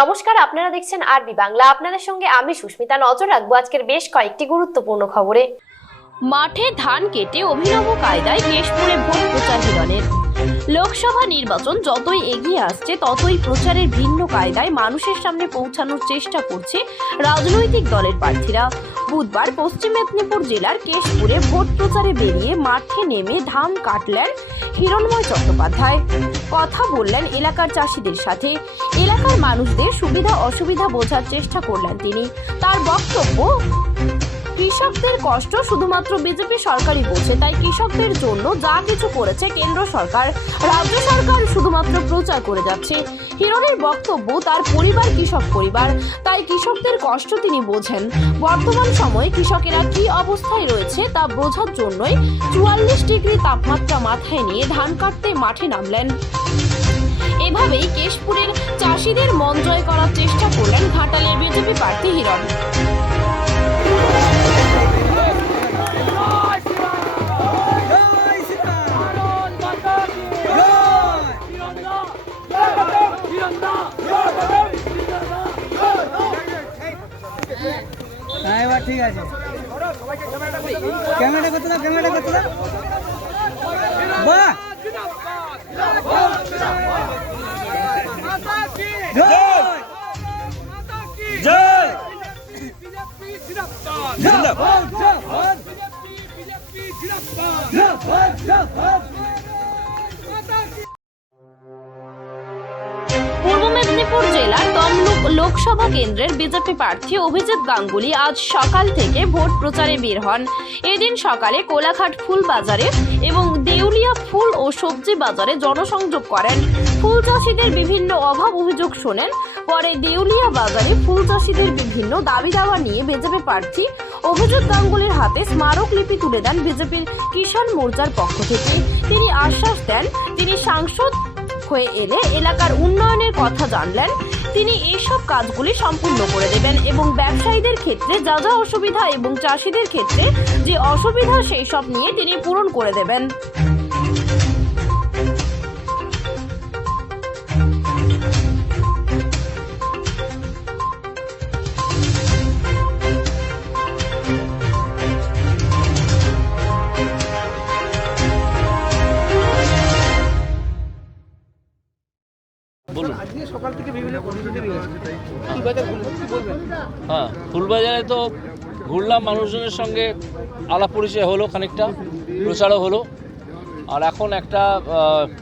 নমস্কার, আপনারা দেখছেন আরবি বাংলা। আপনাদের সঙ্গে আমি সুস্মিতা। নজর রাখবো আজকের বেশ কয়েকটি গুরুত্বপূর্ণ খবরে। মাঠে ধান কেটে অভিনব কায়দায় কেশপুরে ভোট প্রচার হিরণের। লোকসভা নির্বাচন যতই এগিয়ে আসছে ততই প্রচারের ভিন্ন কায়দায় মানুষের সামনে পৌঁছানোর চেষ্টা করছে রাজনৈতিক দলের প্রার্থীরা। বুধবার পশ্চিম মেদিনীপুর জেলার কেশপুরে ভোট প্রচারে বেরিয়ে মাঠে নেমে ধান কাটলেন হিরণময় চট্টোপাধ্যায়। কথা বললেন এলাকার চাষিদের সাথে, এলাকার মানুষদের সুবিধা অসুবিধা বোঝার চেষ্টা করলেন তিনি। তার বক্তব্য, কৃষকদের কষ্ট শুধুমাত্র বিজেপি সরকারই বোঝে, তাই কৃষকদের জন্য যা কিছু করেছে কেন্দ্র সরকার, রাজ্য সরকার শুধুমাত্র প্রচার করে যাচ্ছে। হিরণের বক্তব্য, তার পরিবার কৃষক পরিবার, তাই কৃষকদের কষ্ট তিনি বোঝেন। বর্তমান সময়ে কৃষকেরা কি অবস্থায় রয়েছে তা বোঝার জন্যই 44 ডিগ্রি তাপমাত্রা মাথায় নিয়ে ধান কাটতে মাঠে নামলেন। এভাবেই কেশপুরের চাষিদের মন জয় করার চেষ্টা করলেন ঘাটালের বিজেপি প্রার্থী হিরণ। ঠিক আছে, ক্যামেরা করতে দাও, ক্যামেরা করতে দাও। বাহ, জয় পূর্ব মেদিনীপুর জেলার তমলুক লোকসভা কেন্দ্রের বিজেপি প্রার্থী অভিজিৎ গাঙ্গুলি আজ সকাল থেকে ভোট প্রচারে বের হন। এদিন সকালে কোলাঘাট ফুল বাজারে এবং দেউলিয়া ফুল ও সবজি বাজারে জনসংযোগ করেন। ফুল চাষিদের বিভিন্ন অভাব অভিযোগ শোনেন। পরে দেউলিয়া বাজারে ফুল চাষিদের বিভিন্ন দাবি দাওয়া নিয়ে বিজেপি প্রার্থী অভিজিৎ গাঙ্গুলির হাতে স্মারকলিপি তুলে দেন বিজেপির কিষাণ মোর্চার পক্ষ থেকে। তিনি আশ্বাস দেন, তিনি সাংসদ হয়ে এলে এলাকার উন্নয়নের কথা জানলেন। তিনি এইসব কাজগুলি সম্পূর্ণ করে দেবেন এবং ব্যবসায়ীদের ক্ষেত্রে যা যা অসুবিধা এবং চাষিদের ক্ষেত্রে যে অসুবিধা সেই সব নিয়ে তিনি পূরণ করে দেবেন। সকাল থেকে বিভিন্ন কর্মসূচি রয়েছে, ফুলবাজার কি বলবেন? হ্যাঁ, ফুলবাজারে তো ঘুরলাম, মানুষজনের সঙ্গে আলাপ পরিচয় হলো, খানিকটা প্রচারও হলো। আর এখন একটা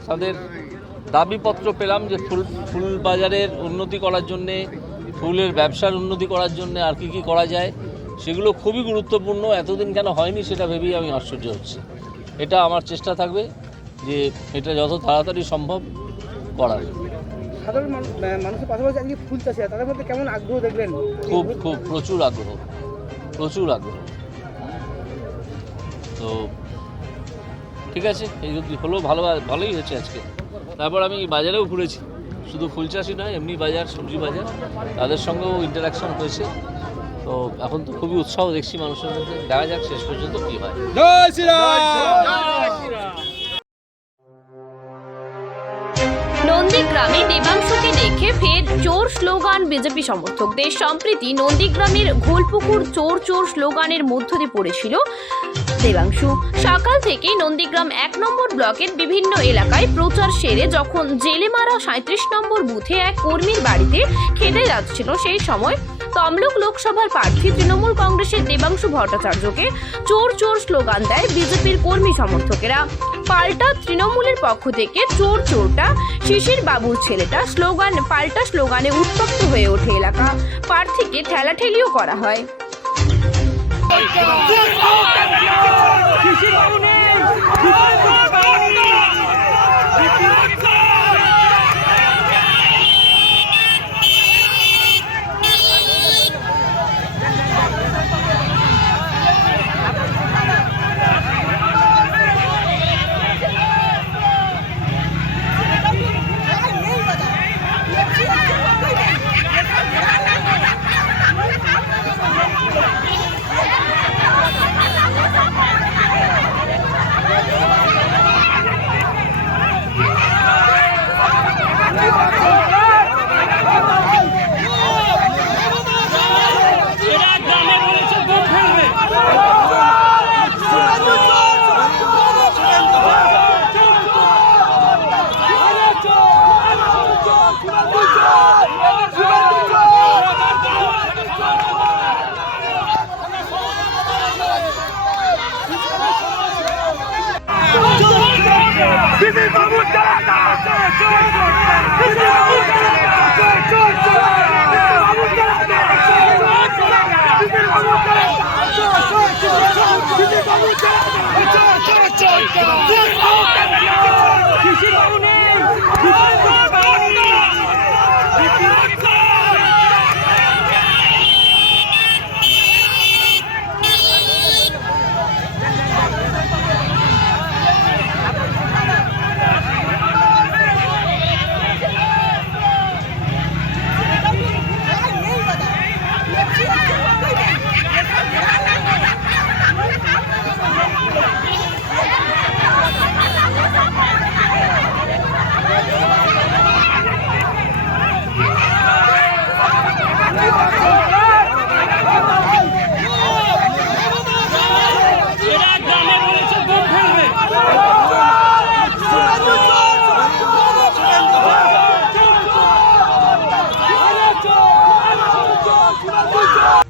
তাদের দাবিপত্র পেলাম যে ফুলবাজারের উন্নতি করার জন্যে, ফুলের ব্যবসার উন্নতি করার জন্যে আর কি কী করা যায় সেগুলো খুবই গুরুত্বপূর্ণ। এতদিন কেন হয়নি সেটা ভেবেই আমি আশ্চর্য হচ্ছি। এটা আমার চেষ্টা থাকবে যে এটা যত তাড়াতাড়ি সম্ভব করার। সাধারণ মানুষের পাশাপাশি আজকে ফুল চাষি তাদের মধ্যে কেমন আগ্রহ দেখলেন? খুব প্রচুর আগ্রহ। তো ঠিক আছে, এই যদি হলো ভালোই হয়েছে আজকে। তারপর আমি বাজারেও ঘুরেছি, শুধু ফুল চাষি নয়, এমনি বাজার, সবজি বাজার, তাদের সঙ্গেও ইন্টারাকশন হয়েছে। তো এখন তো খুবই উৎসাহ দেখছি মানুষের মধ্যে। দেখা যাক শেষ পর্যন্ত কী হয়। জয় শ্রীরাম। নন্দীগ্রামে দেবাংশুকে দেখে ফের চোর স্লোগান বিজেপি সমর্থকদের। সম্প্রতি নন্দীগ্রামের ঘোলপুকুর চোর চোর স্লোগানের মধ্য দিয়ে পড়েছিল দেবাংশু। সকাল থেকে নন্দীগ্রাম 1 নম্বর ব্লকের বিভিন্ন এলাকায় প্রচার সেরে যখন জেলেমারা 37 নম্বর বুথে এক কর্মীর বাড়িতে খেতে যাচ্ছিল, সেই সময় তমলুক লোকসভার প্রার্থী তৃণমূল কংগ্রেসের দেবাংশু ভট্টাচার্যকে চোর চোর স্লোগান দেয় বিজেপির কর্মী সমর্থকেরা। পাল্টা তৃণমূলের পক্ষ থেকে চোর চোরটা, শিশির বাবুর ছেলেটা পাল্টা স্লোগানে উত্তপ্ত হয়ে ওঠে এলাকা। প্রার্থীকে ঠেলাঠেলিও করা হয়।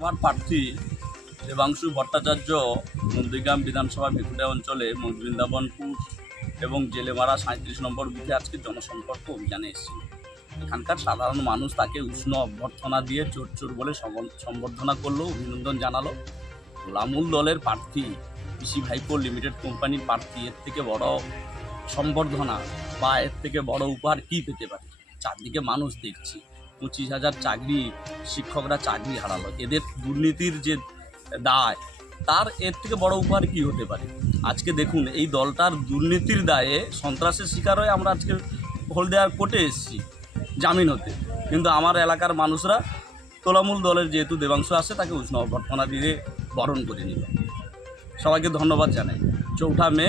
আমার প্রার্থী দেবাংশু ভট্টাচার্য নন্দীগ্রাম বিধানসভা ভিকুটা অঞ্চলে বৃন্দাবনপুর এবং জেলেমারা 37 নম্বর বুথে আজকে জনসম্পর্ক অভিযানে এসেছিল। এখানকার সাধারণ মানুষ তাকে উষ্ণ অভ্যর্থনা দিয়ে চোর চোর বলে সম্বর্ধনা করলো, অভিনন্দন জানালো। তৃণমূল দলের প্রার্থী পিসি ভাইপো লিমিটেড কোম্পানির প্রার্থী, এর থেকে বড় সম্বর্ধনা বা এর থেকে বড় উপহার কী পেতে পারে? চারদিকে মানুষ দেখছি, 25,000 চাকরি, শিক্ষকরা চাকরি হারালো। এদের দুর্নীতির যে দায়, তার এর থেকে বড় উপহার কী হতে পারে? আজকে দেখুন, এই দলটার দুর্নীতির দায়ে সন্ত্রাসের শিকার হয়ে আমরা আজকে হলদিয়ার কোর্টে এসেছি জামিন হতে, কিন্তু আমার এলাকার মানুষরা তৃণমূল দলের যেহেতু দেবাংশু আসে তাকে উষ্ণ অভ্যর্থনা দিয়ে বরণ করে নিল। সবাইকে ধন্যবাদ জানাই। 4 মে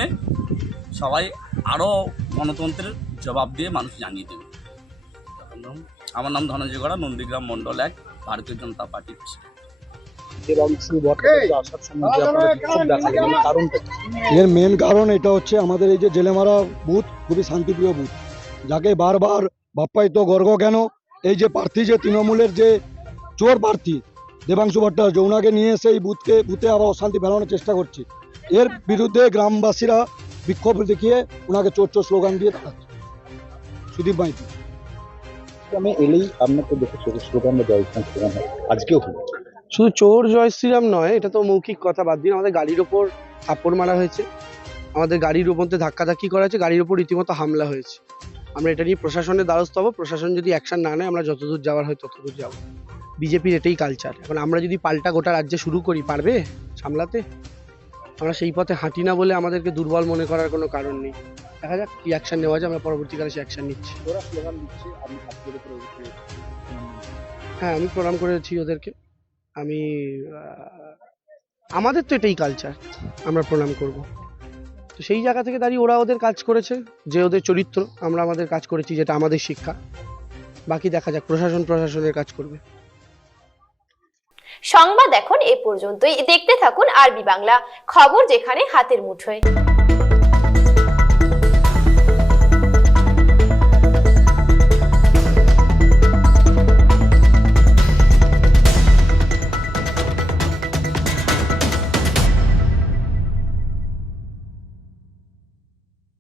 সবাই আরও গণতন্ত্রের জবাব দিয়ে মানুষ জানিয়ে দেবে। আমার নাম ধনঞ্জয় গড়া, নন্দীগ্রাম মণ্ডল 1, ভারতীয় জনতা পার্টির প্রেসিডেন্ট। এর মেন কারণ এটা হচ্ছে আমাদের এই যে জেলেমারা বুথ খুবই শান্তিপ্রিয় বুথ, যাকে বারবার বাপ্পায়িত গর্গ কেন এই যে প্রার্থী, যে তৃণমূলের যে চোর প্রার্থী দেবাংশু ভট্টাচার্য, ওনাকে নিয়ে এসে এই বুথে আবার অশান্তি ফেলানোর চেষ্টা করছে। এর বিরুদ্ধে গ্রামবাসীরা বিক্ষোভ দেখিয়ে ওনাকে চোর চোর স্লোগান দিয়ে দেখাচ্ছে। সুদীপ মাইতি এলেই আপনাকে দেখে স্লোগান বা জয় স্লোগান হয়, আজকেও হলো। শুধু চোর জয় শ্রীরাম নয়, এটা তো মৌখিক কথা, বাদ দিন আমাদের গাড়ির ওপর থাপ্পড় মারা হয়েছে, আমাদের গাড়ির মধ্যে ধাক্কাধাক্কি করা হয়েছে, গাড়ির ওপর রীতিমতো হামলা হয়েছে। আমরা এটা নিয়ে প্রশাসনের দ্বারস্থ হবো। প্রশাসন যদি অ্যাকশন না নেয়, আমরা যতদূর যাওয়ার হয় ততদূর যাবো। বিজেপির এটাই কালচার। এখন আমরা যদি পাল্টা গোটা রাজ্যে শুরু করি, পারবে সামলাতে? আমরা সেই পথে হাঁটি না বলে আমাদেরকে দুর্বল মনে করার কোনো কারণ নেই। দেখা যাক কি অ্যাকশন নেওয়া যায়, আমরা পরবর্তীকালে সেই অ্যাকশন নিচ্ছি। ওরা স্লোগান দিচ্ছে, আমি আপনাদের উপরে হ্যাঁ, আমি প্রণাম করেছি ওদেরকে। আমি আমাদের তো এটাই কালচার, আমরা প্রণাম করব। তো সেই জায়গা থেকে দাঁড়িয়ে ওরা ওদের কাজ করেছে, যে ওদের চরিত্র, আমরা আমাদের কাজ করেছি, যেটা আমাদের শিক্ষা। বাকি দেখা যাক, প্রশাসনের কাজ করবে। সংবাদ এখন এ পর্যন্তই। দেখতে থাকুন আরবি বাংলা, খবর যেখানে হাতের মুঠোয়।